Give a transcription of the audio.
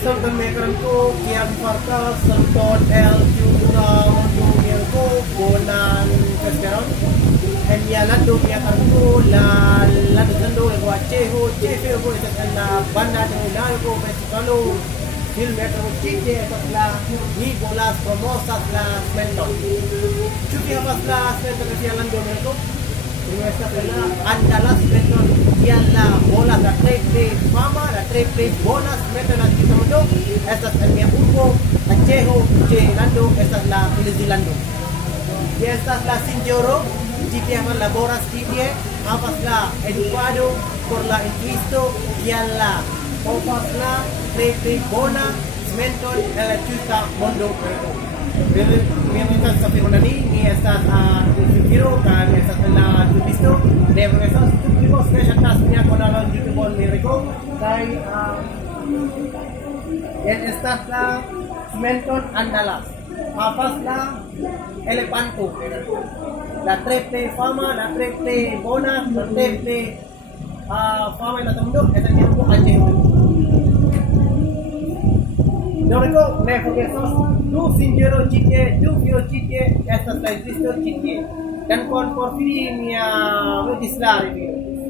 Sonton mekan ko kiam farka sonton el juga mundungil ko bonan keskeron en ya ladu ya karku la ladu tendo ko cheho chefe ko na banda de na ko festivalo film mekan ko chite la ni bolas promosas la mentor chuki habas la mentor ya lando ko nuestra pela andalas mentor ialah bola la triple mama la triple bolas meter la kita mundo estas en mi urbo Aceho che lando estas la Filizilando y estas la sinjoro jike aman laboras tie apas la educado por la en Cristo ialah opas la triple bola mentor la chuta mundo mereka mientras sa Firmanani ni estas Fikiro kan estas la Cristo de esas tubos que ya estás niya con la YouTube mereka kai en estas la mentor andalas apas la Esperanto la triple fama la triple bona la triple fama la mundo esa tiempo Aceh. Mereka nefogesos du sinjero chike du bio chike estas la Cristo chike dan kon porfiri mia legislar ini